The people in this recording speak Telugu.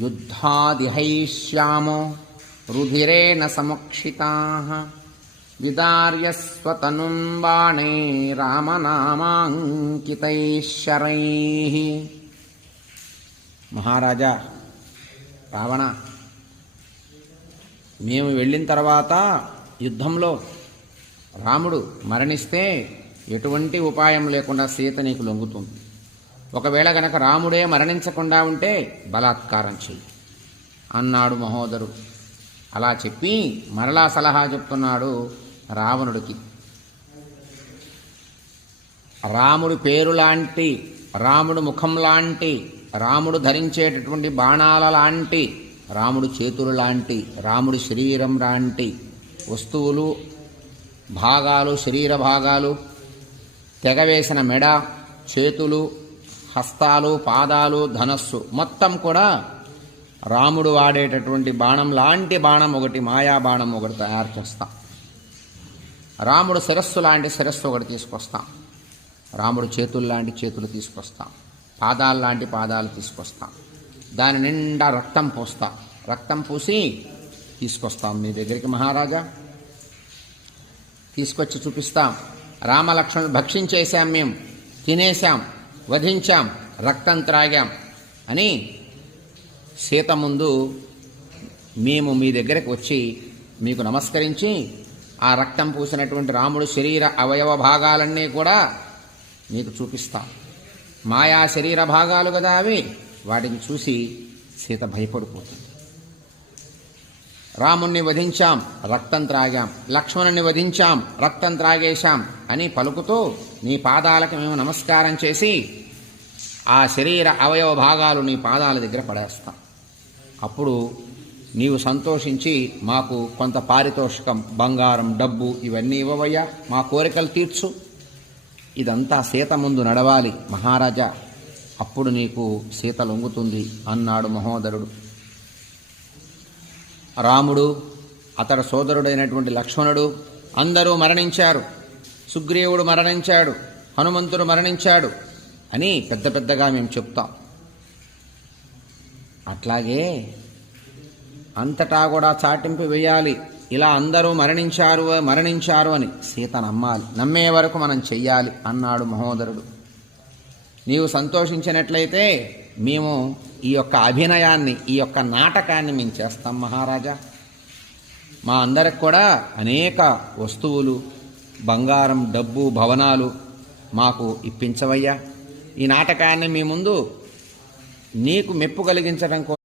యుద్ధాదిహైష్యామో రుధిరేణ సముక్షితాః విదార్యస్వతనుం బాణే రామనామాంకితైః శరైః. మహారాజా రావణ, మేము వెళ్ళిన తర్వాత యుద్ధంలో రాముడు మరణిస్తే ఎటువంటి ఉపాయం లేకుండా సీత నీకు లొంగుతుంది. ఒకవేళ గనక రాముడే మరణించకుండా ఉంటే బలాత్కారం చెయ్యి అన్నాడు మహోదరుడు. అలా చెప్పి మరలా సలహా చెప్తున్నాడు రావణుడికి. రాముడి పేరు లాంటి, రాముడు ముఖం లాంటి, రాముడు ధరించేటటువంటి బాణాల లాంటి, రాముడు చేతులు లాంటి, రాముడి శరీరం లాంటి వస్తువులు, భాగాలు, శరీర భాగాలు, తెగవేసిన మెడ, చేతులు, హస్తాలు, పాదాలు, ధనస్సు మొత్తం కూడా రాముడు వాడేటటువంటి బాణం లాంటి బాణం ఒకటి, మాయా బాణం ఒకటి తయారు చేస్తాం. రాముడు శిరస్సు లాంటి శిరస్సు ఒకటి తీసుకొస్తాం. రాముడు చేతులు లాంటి చేతులు తీసుకొస్తాం. పాదాలు లాంటి పాదాలు తీసుకొస్తాం. దాని నిండా రక్తం పోస్తాం. రక్తం పూసి తీసుకొస్తాం మీ దగ్గరికి మహారాజా. తీసుకొచ్చి చూపిస్తాం. రామలక్ష్మణులు భక్షించేశాం, మేము తినేశాం, వధించాం, రక్తం త్రాగాం అని సీత ముందు మేము మీ దగ్గరకు వచ్చి మీకు నమస్కరించి ఆ రక్తం పూసినటువంటి రాముడు శరీర అవయవ భాగాలన్నీ కూడా మీకు చూపిస్తాం. మాయా శరీర భాగాలు కదా అవి. వాటిని చూసి సీత భయపడిపోతుంది. రాముణ్ణి వధించాం, రక్తం త్రాగాం, లక్ష్మణుని వధించాం, రక్తం త్రాగేశాం అని పలుకుతూ నీ పాదాలకు మేము నమస్కారం చేసి ఆ శరీర అవయవ భాగాలు నీ పాదాల దగ్గర పడేస్తాం. అప్పుడు నీవు సంతోషించి మాకు కొంత పారితోషికం, బంగారం, డబ్బు ఇవన్నీ ఇవ్వవయ్యా, మా కోరికలు తీర్చు. ఇదంతా సీత ముందు నడవాలి మహారాజా, అప్పుడు నీకు సీత లొంగుతుంది అన్నాడు మహోదరుడు. రాముడు, అతడు సోదరుడైనటువంటి లక్ష్మణుడు అందరూ మరణించారు. సుగ్రీవుడు మరణించాడు, హనుమంతుడు మరణించాడు అని పెద్ద పెద్దగా మేము చెప్తాం. అట్లాగే అంతటా కూడా చాటింపు వేయాలి. ఇలా అందరూ మరణించారు అని సీత నమ్మాలి. నమ్మే వరకు మనం చెయ్యాలి అన్నాడు మహోదరుడు. నీవు సంతోషించినట్లయితే మేము ఈ యొక్క అభినయాన్ని, ఈ యొక్క నాటకాన్ని మేము చేస్తాం మహారాజా. మా అందరికి కూడా అనేక వస్తువులు, బంగారం, డబ్బు, భవనాలు మాకు ఇప్పించవయ్యా. ఈ నాటకాన్ని మీ ముందు నీకు మెప్పు కలిగించడం